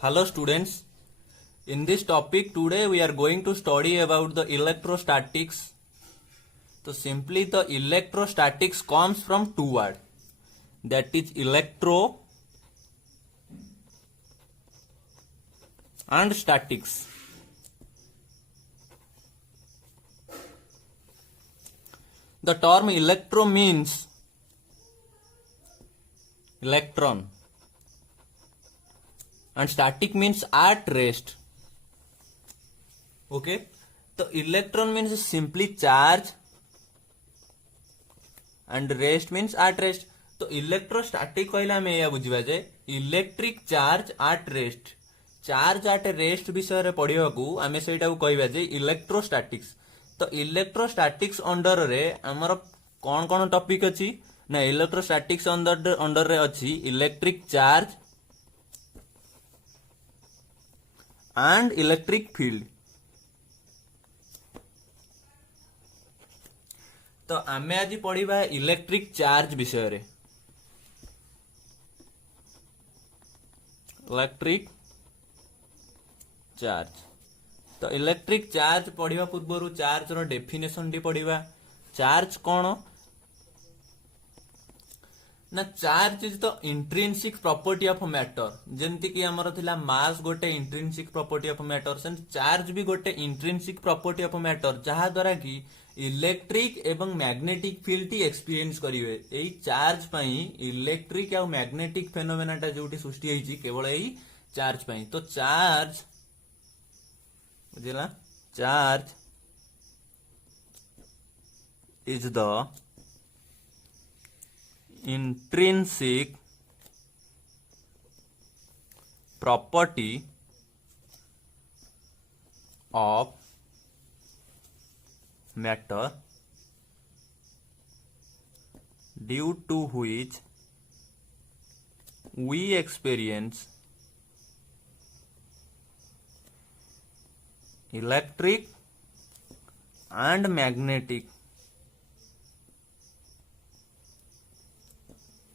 Hello students, in this topic today we are going to study about the electrostatics. So simply the electrostatics comes from two words, that is electro and statics. The term electro means electron and static means at rest. Okay, the electron means simply charge and rest means at rest. तो electrostatic कहले आम या बुझा जाए electric charge at rest, charge at rest विषय पढ़ा को आम से कहवा इलेक्ट्रोस्टैटिक्स. तो इलेक्ट्रोस्टैटिक्स अंडर रे आमर कौन कौन टॉपिक अच्छी ना इलेक्ट्रोस्टैटिक्स अंडर रे अच्छी electric charge and electric field. तो आमे आज पढ़ा इलेक्ट्रिक चार्ज विषय रे. इलेक्ट्रिक चार्ज, तो इलेक्ट्रिक चार्ज पढ़ा पूर्व चार्ज रो डेफिनेशन टी पढ़ा. चार्ज कौन ना charge is the intrinsic property of matter. जेमती कि हमर थिला मास गोटे intrinsic property of matter, same charge भी गोटे इंट्रिंसिक प्रॉपर्टी ऑफ मैटर जहा द्वारा कि इलेक्ट्रिक एवं मैग्नेटिक फील्ड टी एक्सपीरियंस करिवे. एई चार्ज पई इलेक्ट्रिक और मैग्नेटिक फेनोमेनाटा जोटी सृष्टि होईची केवल एई चार्ज पई. तो चार्ज बुझिला, charge is the intrinsic property of matter due to which we experience electric and magnetic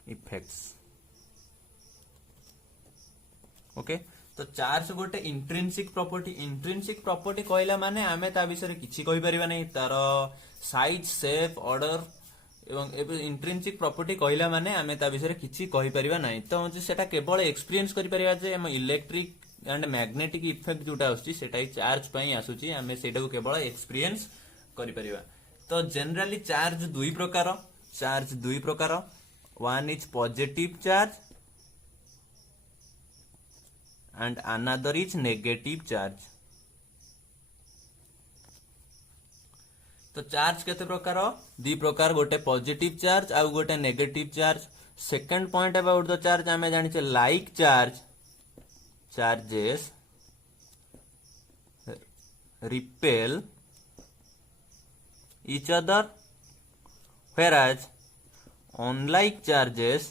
effects. Okay, तो चार्ज गोटे इंट्रिंसिक प्रॉपर्टी. इंट्रिंसिक प्रॉपर्टी कहला माने आमे ता विषय किछि कहि परिबा नै, तार साइज शेप ऑर्डर एवं इंट्रिंसिक प्रॉपर्टी कहला माने आमे ता विषय किछि कहि परिबा नै. तो सेटा केवल एक्सपीरियंस करि परिबा जे हम इलेक्ट्रिक एंड मैग्नेटिक इफेक्ट जोटा आसुची सेटा ही चार्ज पई आसुची, आमे सेटा को केवल एक्सपीरियंस करि परिबा. तो जनरली चार्ज दुई प्रकार. One is positive charge and another is negative charge. तो चार्ज केते प्रकार? दी प्रकार, गोटे पॉजिटिव चार्ज आउ गोटे negative charge. Second point about the charge आमे जानिचे like charge charges repel each other, whereas unlike charges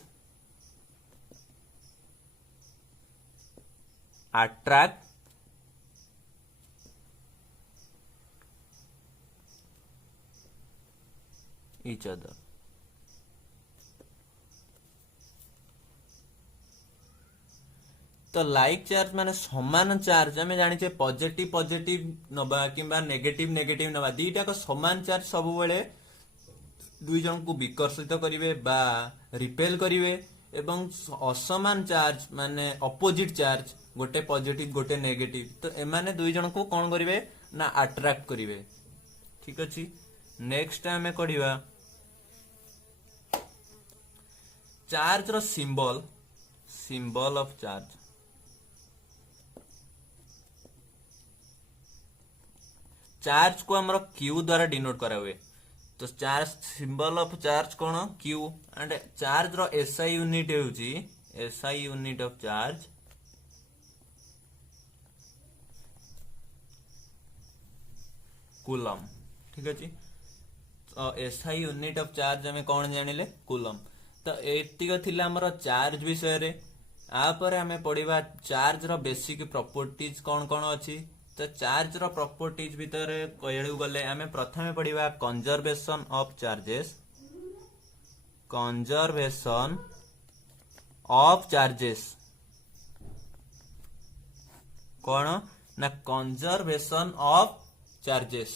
attract each other. तो लाइक चार्ज माने समान चार्ज आमे जानिचे पॉजिटिव पॉजिटिव नबा किंबा नेगेटिव नेगेटिव नबा, दीटा को समान चार्ज सब बेले दुई जन को विकर्षित करिवे बा रिपेल करिवे, एवं असमान चार्ज माने अपोजिट चार्ज गोटे पॉजिटिव गोटे नेगेटिव, तो एमाने दुई जन को कौन करिवे ना अट्रैक्ट करिवे. ठीक अछि. नेक्स्ट आमे करिवा चार्ज रो सिंबल ऑफ चार्ज. चार्ज को हमरो क्यू द्वारा डिनोट करा हुए. तो चार्ज सिंबल ऑफ चार्ज कौन क्यू, एंड चार्ज रो एसआई यूनिट होउची SI unit of charge coulomb. ठीक अछि. तो एसआई यूनिट ऑफ चार्ज हमें कौन जानिले कूलम. तो एतिक थिला हमर चार्ज विषय रे. आ पर हमें पढ़िबा चार्ज रो बेसिक प्रॉपर्टीज कौन कौन अछि. तो चार्ज रो प्रॉपर्टीज भीतर कहलु गले आमे प्रथमे पढ़िबा conservation of charges. Conservation of charges कौन ना कंजर्वेशन ऑफ चार्जेस।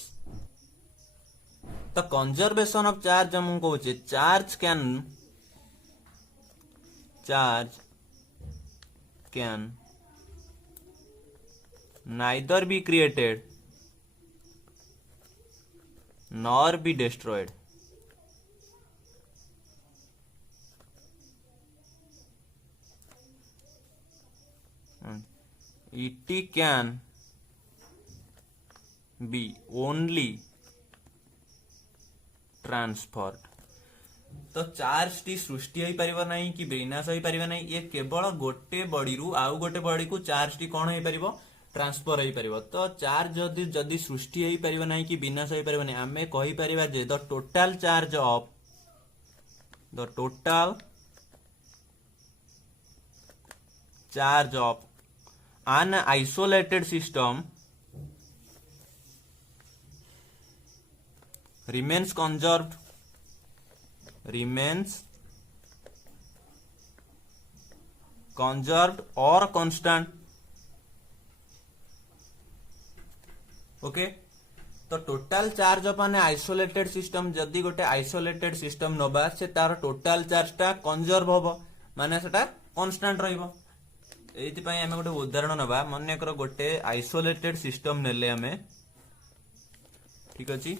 तो कंजर्वेशन ऑफ चार्ज हम कहूचे charge can neither be created nor be destroyed। it can be only transferred। तो चार्ज टी सृष्टि हो पारिबो नहीं कि विनाश हो पारिबो नहीं, ये केवल गोटे बॉडी रु आउ गोटे बॉडी को चार्ज टी कौन हो पारिबो ट्रांसफर हो पारिबो। तो चार्ज जदि जदि सृष्टि हो पारिबो नहीं कि विनाश हो पारिबो नहीं, आमे कहि परिबा जे the total charge of an isolated system remains conserved or constant। Okay तो total charge of an isolated system जदि गोटे आइसोलेटेड सिस्टम नबा से तार टोटल चार्ज टा कंजर्व होबो माने सेटा कांस्टेंट रहइबो। एथि पई हमें गोटे उदाहरण नबा, माने कर गोटे आइसोलेटेड सिस्टम नेले हमें, ठीक अछि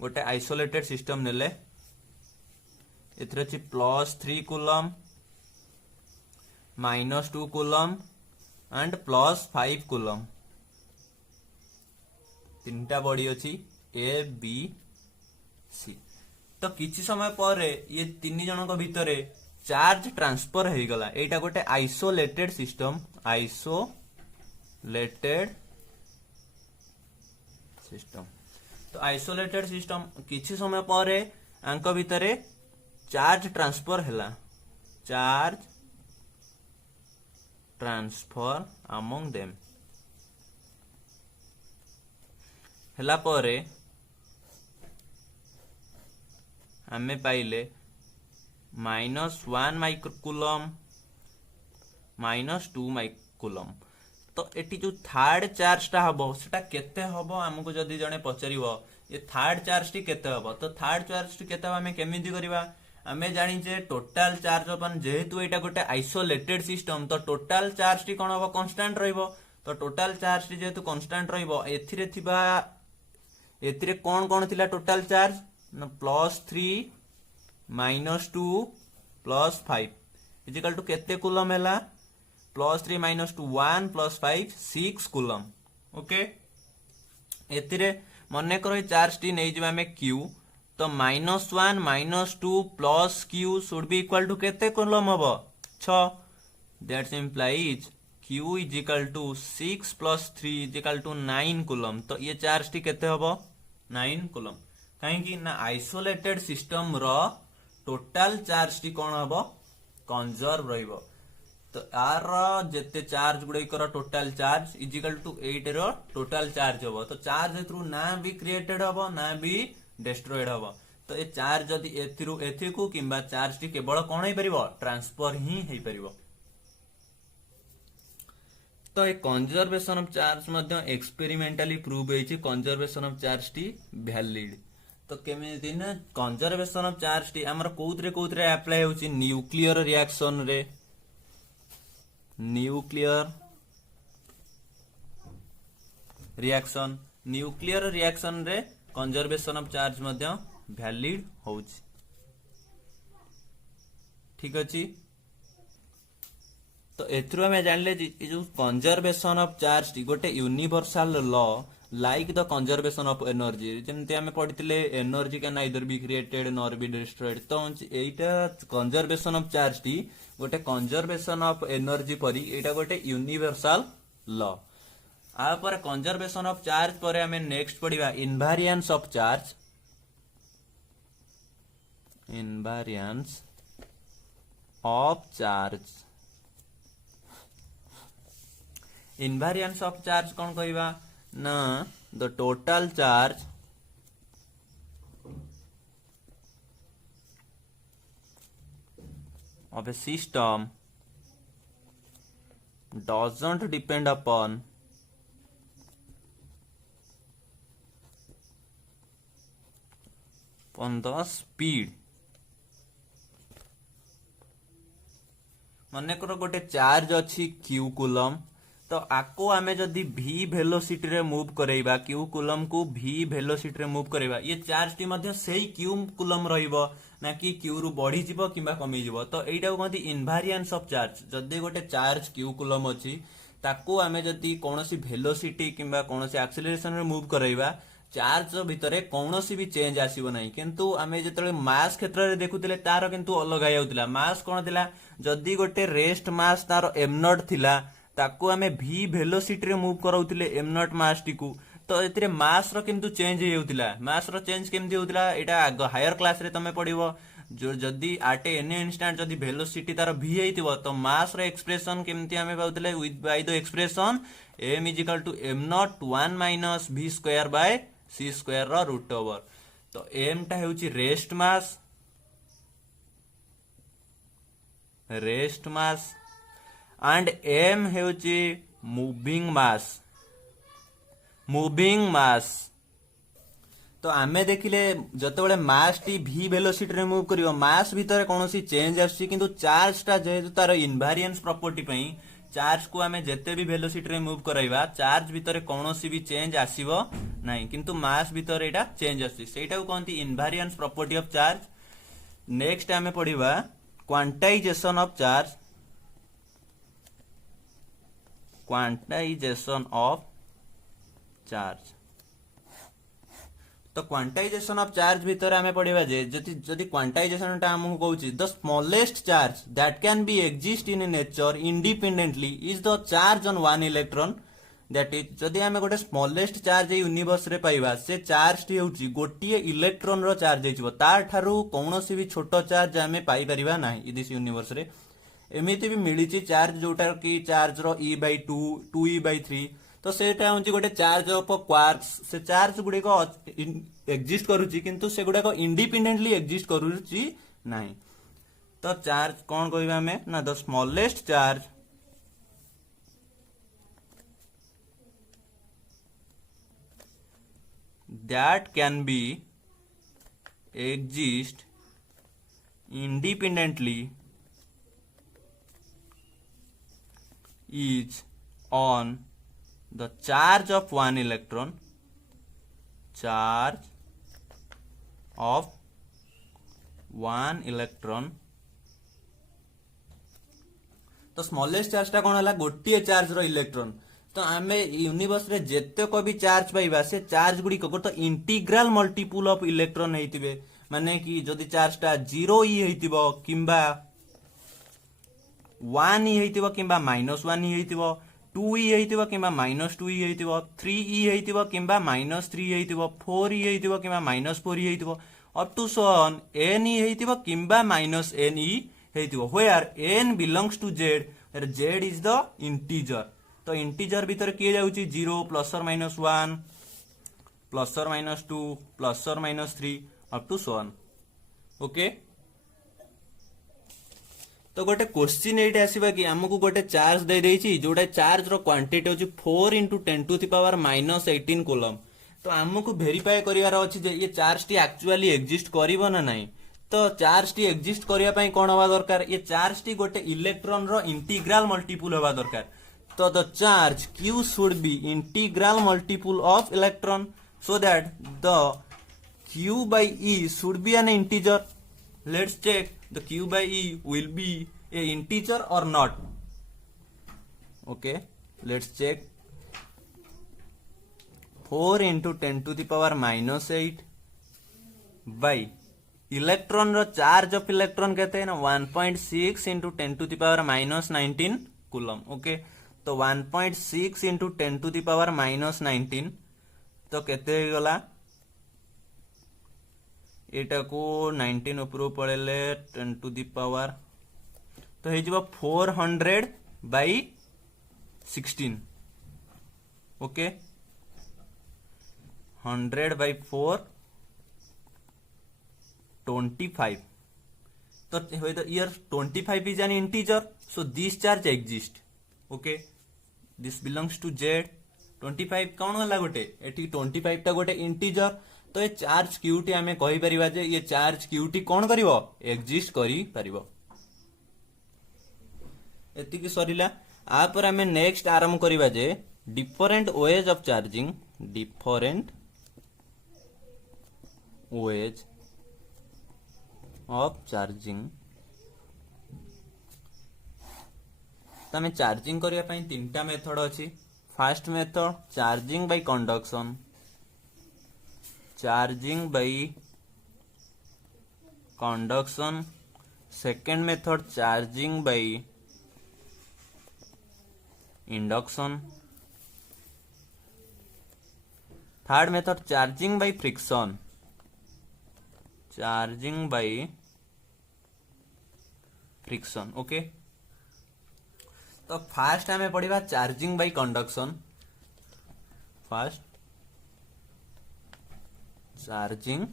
गोटे आइसोलेटेड सिस्टम नेले एथरे अछि +3 कूलम -2 कूलम एंड +5 कूलम, तीनटा बॉडी अछि ए बी सी। तो किछि समय पर ये तीन जनक भितरे चार्ज ट्रांसफर हो गला। एटा गोटे आइसोलेटेड सिस्टम तो आइसोलेटेड सिस्टम किछि समय पर आंक भितरे चार्ज ट्रांसफर अमंग देम हला परे आमे पाइले -1 माइक्रोकूलम -2 माइक्रोकूलम। तो एटी जो थर्ड चार्ज टा हबो सेटा केते हबो हमको जदी जने पचरिबो ये थर्ड चार्ज टी केते हबो, तो थर्ड चार्ज टी केते हबो हमें केमिति करबा, हमें जानि जे टोटल चार्ज अपन जेहेतु एटा गोटे आइसोलेटेड सिस्टम तो टोटल चार्ज टी कोन हबो कांस्टेंट रहइबो। तो टोटल चार्ज टी जेहेतु कांस्टेंट रहइबो एथिरे कौन थिला टोटल चार्ज ना +3 -2 +5 इजिकल टू केते कूलम हैला +3 -2 1 +5 6 कूलम। ओके एथिरे मने करो चार्ज टी नै जिबा में q, तो -1 -2 plus q should be equal to केते कूलम हबो 6। That's implies q is equal to 6 + 3 is equal to 9 coulomb. तो ये चार्ज टी केते हबो 9 कूलम। कहीं ना आइसोलेटेड सिस्टम रो टोटल चार्ज टी कौन हबो कंजर्व रहइबो। तो आर जेते चार्ज गुडे कर total charge is equal to 8 रो टोटल चार्ज हबो। तो चार्ज थ्रू ना भी क्रिएटेड हबो ना भी डिस्ट्रॉयड हबो। तो ये चार्ज जदी एथिरु एथिकु किंबा चार्ज टी केवल कोन हे परिबो ट्रांसफर ही हे परिबो। तो ए कंजर्वेशन ऑफ चार्ज मध्य एक्सपेरिमेंटली प्रूव होईची कंजर्वेशन ऑफ चार्ज टी वैलिड। तो केमिति ना कंजर्वेशन ऑफ चार्ज टी हमर कोउतरे अप्लाई होची न्यूक्लियर रिएक्शन रे, न्यूक्लियर रिएक्शन रे कंजर्वेशन ऑफ चार्ज मध्य वैलिड होची। ठीक अछि तो एथरो में जानले जो कंजर्वेशन ऑफ चार्ज टी गोटे universal law like the conservation of energy जेमते हमें पढ़ितले energy can neither be created nor be destroyed. तो एटा कंजर्वेशन ऑफ चार्ज टी गोटे कंजर्वेशन ऑफ एनर्जी परी एटा गोटे यूनिवर्सल लॉ। आ पर कंजर्वेशन ऑफ चार्ज पर हमें नेक्स्ट पढ़िबा invariance of charge. Invariance of charge invariance of charge कौन कहबा ना the total charge of a system doesn't depend upon on the speed। मनेकर गोटे चार्ज अच्छी क्यू कुलम, तो आको आमे जदि v वेलोसिटी रे मूव करेबा, क्यू कुलम को v वेलोसिटी रे मूव करेबा, ये चार्ज टी मध्ये सेही क्यू कुलम रहिबो ना कि क्यू रु बढ़ी जिवो किबा कमी जिवो। तो एटा कहती इनवारिएंस ऑफ चार्ज। जदि गोटे चार्ज क्यू कुलम अछि ताको आमे जदि कोनोसी वेलोसिटी किबा कोनोसी एक्सेलरेशन रे मूव करेबा, चार्ज भितरे कौनसी भी चेंज आसीबो नहीं। किंतु आमे जेतले मास क्षेत्र रे देखुतिले तार किंतु अलग आउतिला। मास कोन थिला, जदि गोटे रेस्ट मास तार m नॉट थिला ताको आमे v वेलोसिटी रे मूव कराउतिले m नॉट मास टी को, तो एतिरे मास रो किंतु चेंज हेउतिला। मास रो चेंज केमति हेउतिला एटा हायर क्लास रे तमे पढिबो। जो जदि आट एनी इंस्टेंट जदि वेलोसिटी तार v हेइतिबो, तो मास रो एक्सप्रेशन केमति आमे पाउतिले with by the expression m is equal to m naught 1 minus v square by c square रो रूट ओवर। तो m टा हेउची रेस्ट मास एंड m हेउची मूविंग मास। तो आमे देखिले जतबेले मास टी v वेलोसिटी रे मूव करियो, मास भीतर कोनोसी चेंज आसी, किंतु चार्ज टा जेहेतु तार इनवारिएंस प्रॉपर्टी पई चार्ज को आमे जेते भी वेलोसिटी रे मूव कराइबा, चार्ज भीतर कोनोसी भी चेंज आसीबो नहीं, किंतु मास भीतर एटा चेंज आसी। सेटा को कहंती invariance property of charge. Next आमे पढिबा quantization of charge. Quantization of charge, तो क्वांटाइजेशन ऑफ चार्ज भीतर आमे पढिबा जे जदि क्वांटाइजेशन टा हमहु कहूची the smallest charge that can be exist in nature independently is the charge on one electron. That is जदि आमे गोटे स्मॉलेस्ट चार्ज यूनिवर्स रे पाइबा, से चार्ज टी होची गोटिए इलेक्ट्रॉन रो चार्ज हेचिबो, तार ठारू कोनोसी भी छोटो चार्ज आमे पाई परिबा नाही दिस यूनिवर्स रे। एमिति भी मिलिची चार्ज जोटा कि चार्ज रो e/2 2e/3, तो सेटा होची गोटे चार्ज ऑफ क्वार्क्स। से चार्ज गुडी को एग्जिस्ट करूची, किंतु से गुडा को इंडिपेंडेंटली एग्जिस्ट करूची नाही। तो चार्ज कोन कहबा हमें ना, the smallest charge that can be exist independently is on the charge of one electron, charge of one electron। तो स्मॉलेस्ट चार्ज टा कोन हला, गोटिए चार्ज रो इलेक्ट्रॉन। तो आमे यूनिवर्स रे जेते को भी चार्ज पाइबा, से चार्ज गुडी को तो इंटीग्रल मल्टीपल ऑफ इलेक्ट्रॉन हेतिबे। माने कि जदि चार्ज टा 0 ई हेतिबो किंबा 1 ई हेतिबो किंबा -1 ई हेतिबो, 2 ई हेतिबो किंबा -2 ई हेतिबो, 3 ई हेतिबो किंबा -3 हेतिबो, 4 ई हेतिबो किंबा -4 ई हेतिबो, up to so on n e हेतिबो किंबा -n ई हेतिबो, where n belongs to z, where z is the integer. तो इंटीजर भीतर किए जाउची 0 प्लस और -1 प्लस और -2 प्लस और -3 up to so on. Okay, तो गोटे क्वेश्चन एटे आसीबा कि हमकु गोटे चार्ज दे देइची, जोटा चार्ज रो क्वांटिटी होची 4 × 10⁻−18 कूलम। तो हमकु वेरीफाई करिवार अछि जे ये चार्ज टी एक्चुअली एग्जिस्ट करिवो ना नाही। तो चार्ज टी एग्जिस्ट करिया पई कोन होबा दरकार, ये चार्ज टी गोटे इलेक्ट्रॉन रो इंटीग्रल मल्टीपल होबा दरकार। तो the charge q should B integral multiple of electron, so that the q/e should be N integer. Let's check the q/e will be a integer or not. Okay, let's check 4 × 10⁻⁻8 by electron रो charge of electron कहते हैं ना 1.6 × 10⁻⁻19 coulomb. Okay, तो 1.6 × 10⁻⁻19 तो केते गला, एटा को 19 ऊपर पड़ेले 10 टू दी पावर, तो हे जिवो 400/16। ओके, 100/4 25। तो here 25 is an integer, so this charge exist. Okay, this belongs to z। 25 कौन होला गोटे, एठी 25 टा गोटे इंटीजर, तो ये चार्ज क्यूटी आमे कहि परिबा जे ये चार्ज क्यूटी कोन करिवो एग्जिस्ट करि परिबो। एतिकी सरिला आ पर आमे नेक्स्ट आरंभ करिबा जे different ways of charging, different ways of charging. तो आमे चार्जिंग करिया पई तीनटा मेथड अछि। First method charging by conduction, charging by conduction. Second method charging by induction. Third method charging by friction, charging by friction. Okay, तो first आमे पढ़िबा charging by conduction. First charging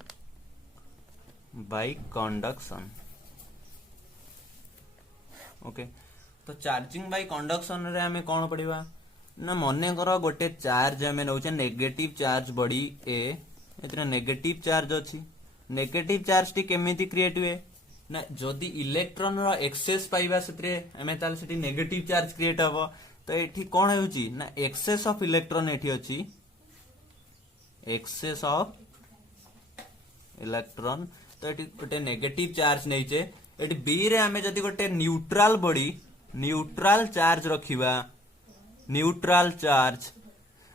by conduction. Okay, तो charging by conduction रे आमे कोन पढ़िबा ना, मने करो गोटे चार्ज आमे नउचे नेगेटिव चार्ज बॉडी ए, एतरे नेगेटिव चार्ज अछि। नेगेटिव चार्ज टी केमिति क्रिएट हुए ना, जदि इलेक्ट्रॉन रो एक्सेस पाइबा सेतरे आमे ताल सेठी नेगेटिव चार्ज क्रिएट हबो। तो एठी कोन होउची ना, एक्सेस ऑफ इलेक्ट्रॉन एठी अछि, एक्सेस ऑफ इलेक्ट्रॉन। तो एठी गोटे नेगेटिव चार्ज नैचे। एठी बी रे आमे जदि गोटे न्यूट्रल बॉडी, न्यूट्रल चार्ज रखिबा, न्यूट्रल चार्ज,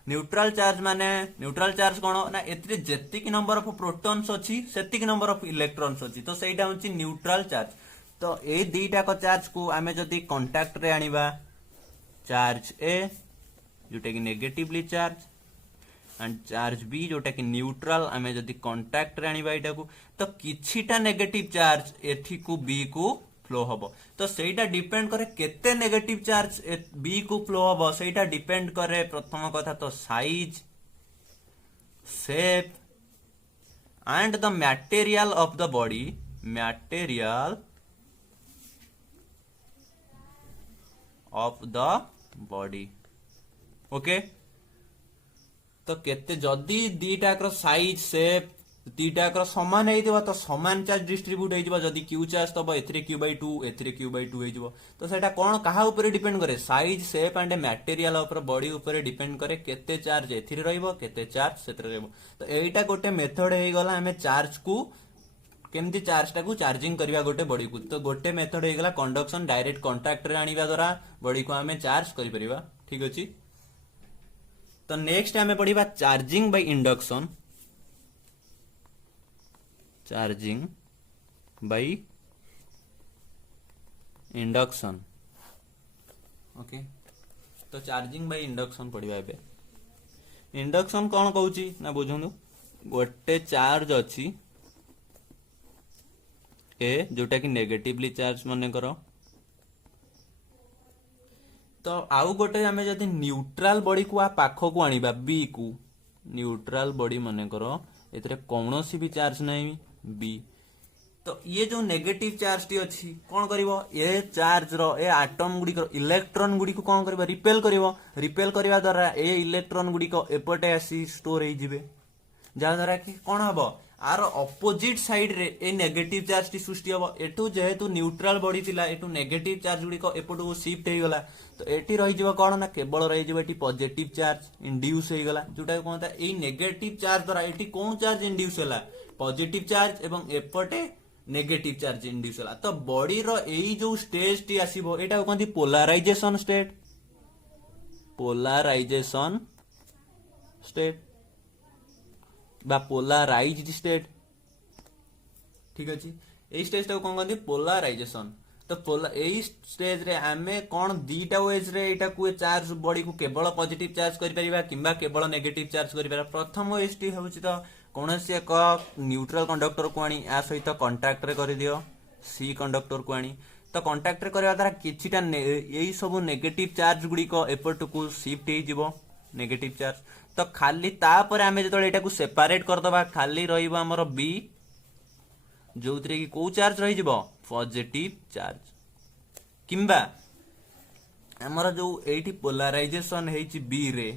न्यूट्रल चार्ज माने न्यूट्रल चार्ज कोन ना, एतरे जेतिक नंबर ऑफ प्रोटॉन्स अछि सेतिक नंबर ऑफ इलेक्ट्रॉन्स अछि। तो सेटा होछि न्यूट्रल चार्ज। तो ए दीटा को चार्ज को आमे जदि कांटेक्ट रे आनिबा, चार्ज ए जोटा कि negatively charge and charge B जोटा कि न्यूट्रल, आमे जदि कांटेक्ट रे आनिबा एटा को, तो किछिटा नेगेटिव चार्ज एथि को बी को फ्लो हबो। तो सेटा डिपेंड करे केते नेगेटिव चार्ज बी को फ्लो हबो, सेटा डिपेंड करे प्रथम कथा तो size, shape and the material of the body, material of the body. Okay, तो केते जदि दीटा कर साइज शेप दीटा कर समान हेइदिबो तो समान चार्ज डिस्ट्रीब्यूट हेइदिबो। जदि क्यू चार्ज तब एथरे q/2 एथरे q/2 हेइदिबो। तो सेटा कोन कहा ऊपर डिपेंड करे, size shape and material of body ऊपर डिपेंड करे केते चार्ज एथिरे रहइबो केते चार्ज सेथरे रहइबो। तो एटा गोटे मेथड हेइ गला हमें चार्ज को केमती चार्ज टा को चार्जिंग करबा गोटे बॉडी को। तो गोटे मेथड हेइ गला कंडक्शन, डायरेक्ट कांटेक्ट रे आनिबा द्वारा बॉडी को हमें चार्ज करि परिबा। ठीक अछि। तो नेक्स्ट हमें पढ़िबा charging by induction, charging by induction. Okay, तो चार्जिंग बाय इंडक्शन पढ़िबा एबे। इंडक्शन कोन कहूची ना बुझंदु, गोटे चार्ज अछि ए जोटा कि नेगेटिवली चार्ज मने करो। तो आउ गोटे हमें जदि न्यूट्रल बॉडी को आ पाखो को आनिबा बी को, न्यूट्रल बॉडी मने करो एतरे कौनसी भी चार्ज नहीं बी। तो ये जो नेगेटिव चार्ज टी अछि कोन करिवो, ए चार्ज रो ए एटॉम गुडी को इलेक्ट्रॉन गुडी को कोन करिवो, रिपेल करिवो। रिपेल करबा द्वारा ए इलेक्ट्रॉन गुडी को एपटे आसी स्टोर हेइ जिवे, जा द्वारा कि कोन हबो आर ऑपोजिट साइड रे ए नेगेटिव चार्ज टी सृष्टि हबो। एटू जेहेतु न्यूट्रल बॉडी थिला, एटू नेगेटिव चार्ज गुडी को एपटू को शिफ्ट हेइ गला। तो एटी रहि जिवो कोन ना, केवल रहि जिवो एटी पॉजिटिव चार्ज इंड्यूस हेइ गला, जोटा कोनता ए नेगेटिव चार्ज द्वारा एटी कोन चार्ज इंड्यूस होला, पॉजिटिव चार्ज एवं एपटे नेगेटिव चार्ज इंड्यूस होला। तो बॉडी रो एई जो स्टेज टी आसीबो एटा कोनती पोलराइजेशन स्टेट, पोलराइजेशन स्टेट बा पोलराइज्ड स्टेट। ठीक अछि, एई स्टेज टा कोन कहंती पोलराइजेशन। तो एई स्टेज रे आमे कोन दीटा वेज रे एटा को चार्ज बॉडी को केवल पॉजिटिव चार्ज करि परिबा किंबा केवल नेगेटिव चार्ज करि परिबा। प्रथम वेज टी होउची तो कोनोसी एक न्यूट्रल कंडक्टर को आनी आ सहित कांटेक्ट रे करि दियो सी कंडक्टर को आनी। तो कांटेक्ट रे करबा द्वारा किछिटा एई सब नेगेटिव चार्ज गुडी को एपट को शिफ्ट हेइ जिवो नेगेटिव चार्ज। तो खाली तापर आमे जतले एटा को सेपरेट कर दबा, खाली रहिबो हमर बी जोउतरे कि को चार्ज रहि जिवो पॉजिटिव चार्ज। किंबा हमर जो एठी पोलराइजेशन हेइची बी रे,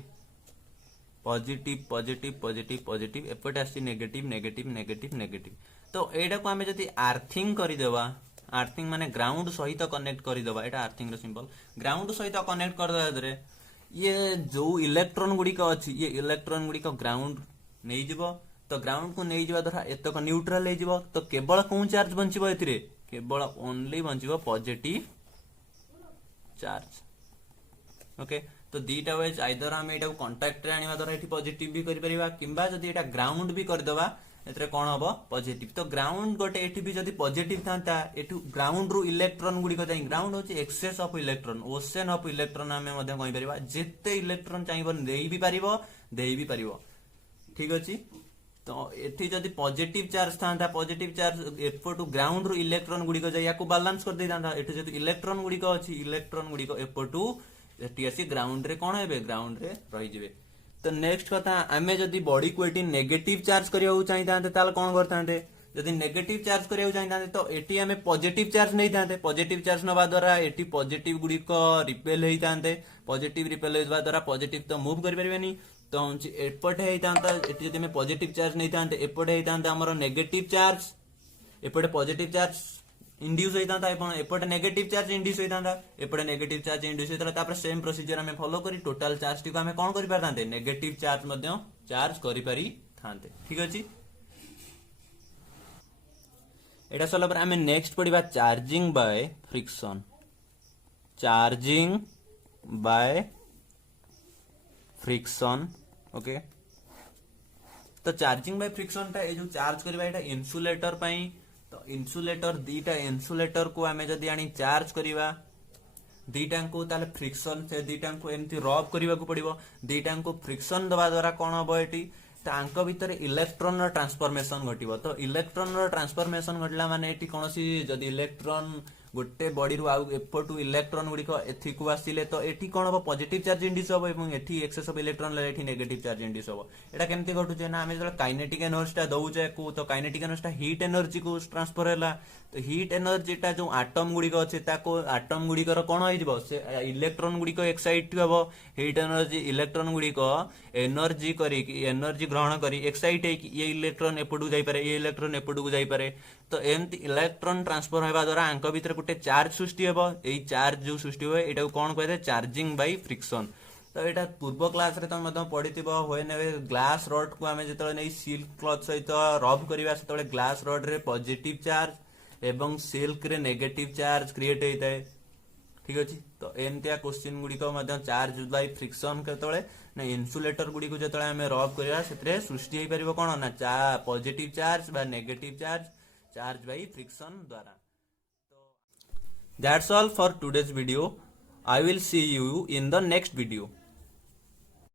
पॉजिटिव पॉजिटिव पॉजिटिव पॉजिटिव एपटे आसी नेगेटिव नेगेटिव नेगेटिव नेगेटिव। तो एटा को आमे जदी आर्थिंग करि देबा, आर्थिंग माने ग्राउंड सहित कनेक्ट करि देबा, एटा आर्थिंग रो सिंबल। ग्राउंड सहित कनेक्ट कर देबा दरे ये जो इलेक्ट्रॉन गुडी का अछि ये इलेक्ट्रॉन गुडी का ग्राउंड नै जिवो। तो ग्राउंड को नै जिवा द्वारा एतक न्यूट्रल हे जिवो। तो केवल कोन चार्ज बंचिबो एथिरे, केवल ओनली बंचिबो पॉजिटिव चार्ज। ओके तो दीटा वेज आइदर आम एटा कांटेक्ट रे आनिबा द्वारा एठी पॉजिटिव भी करि परिबा किंबा जदी एटा ग्राउंड भी कर देबा एतरे कोन हबो पॉजिटिव। तो ग्राउंड गोटे एठी भी जदी पॉजिटिव थांता एठु ग्राउंड रु इलेक्ट्रॉन गुडी को जाई, ग्राउंड होची excess of electron, ocean of electron हमें मध्य कहि परिबा। जेते इलेक्ट्रॉन चाहिबो देई भी पारिबो, देई भी पारिबो। ठीक अछि। तो एठी जदी पॉजिटिव चार्ज थांता, पॉजिटिव चार्ज एपटू ग्राउंड रु इलेक्ट्रॉन गुडी को जाई याको बैलेंस कर देई थांता। एठी जदी इलेक्ट्रॉन गुडी को अछि, इलेक्ट्रॉन गुडी को एपटू एठी आसी ग्राउंड रे कोन हेबे, ग्राउंड रे रहि जिवे। तो नेक्स्ट कथा आमे जदी बॉडी को एठी नेगेटिव चार्ज करियो चाहितांते ताल कोन करतांते, जदी नेगेटिव चार्ज करियो चाहितांते तो एठी आमे पॉजिटिव चार्ज नै थांते। पॉजिटिव चार्ज नबा द्वारा एठी पॉजिटिव गुडी को रिपेल हेइतांते, पॉजिटिव रिपेल हेइबा द्वारा पॉजिटिव तो मूव करि परिबेनी। तो एपटे हेइतांता एठी जदी मे पॉजिटिव चार्ज नै थांते एपटे हेइतांता हमरो नेगेटिव चार्ज, एपटे पॉजिटिव चार्ज इंड्यूस होइतांता एपटे नेगेटिव चार्ज इंड्यूस होइतांता, एपटे नेगेटिव चार्ज इंड्यूस होइतांता। तापर सेम प्रोसीजर हमें फॉलो करी टोटल चार्ज टी को हमें कोन करि पारतांते, नेगेटिव चार्ज मध्य चार्ज करि पारि थांते। ठीक अछि। एटा सला पर हमें नेक्स्ट पढिबा charging by friction. Charging by friction. Okay तो चार्जिंग बाय फ्रिक्शन टा ए जो चार्ज करबा एटा इन्सुलेटर पई। तो इन्सुलेटर दीटा इन्सुलेटर को आमे जदी आनी चार्ज करिबा दीटा को ताले फ्रिक्शन से दीटा को एमती रब करिबा को पड़िबो। दीटा को फ्रिक्शन दबा द्वारा कोन हबो एटी तांको भितर इलेक्ट्रॉन रो ट्रांसफॉर्मेशन घटिबो। तो इलेक्ट्रॉन रो ट्रांसफॉर्मेशन घटला माने एटी कोनोसी जदी इलेक्ट्रॉन गोटे बॉडी रु आउ एपटू इलेक्ट्रॉन गुडी को एथि को आसीले तो एठी कोन हबो पॉजिटिव चार्ज इंड्यूस हबो एवं एठी एक्सेस ऑफ इलेक्ट्रॉन ले एठी नेगेटिव चार्ज इंड्यूस हबो। एटा केमती घटुचे ना हमें जब काइनेटिक एनर्जी टा दउचे को तो काइनेटिक एनर्जी टा हीट एनर्जी को ट्रांसफर होला। तो हीट एनर्जी टा जो एटम गुडी को अछि ताको एटम गुडी को कोन होई जिवो से इलेक्ट्रॉन गुडी को एक्साइट हबो। हीट एनर्जी इलेक्ट्रॉन गुडी को एनर्जी करी एनर्जी ग्रहण करी एक्साइट है कि ये इलेक्ट्रॉन एपटू जाई पारे, ये इलेक्ट्रॉन एपटू जाई पारे। तो एमती इलेक्ट्रॉन ट्रांसफर होबा द्वारा आंक भीतर गोटे चार्ज सृष्टि हेबो। एई चार्ज जो सृष्टि होय एटा कोन कहते चार्जिंग बाय फ्रिक्शन। तो एटा पूर्व क्लास रे तुम मत पढिथिबो होय नेबे ग्लास रॉड को हमें जतले नै सिल्क क्लॉथ सहित रब करिवा सेतले ग्लास रॉड रे पॉजिटिव चार्ज एवं सिल्क रे नेगेटिव चार्ज क्रिएट हेइताय। ठीक अछि। तो एमतिया क्वेश्चन गुडी को मध्य चार्ज बाय फ्रिक्शन केतले ना इन्सुलेटर गुडी को जतले हमें रब करिवा सेतरे सृष्टि हेइ परिबो कोन ना पॉजिटिव चार्ज बा negative charge charge by friction द्वारा। That's all for today's video. I will see you in the next video.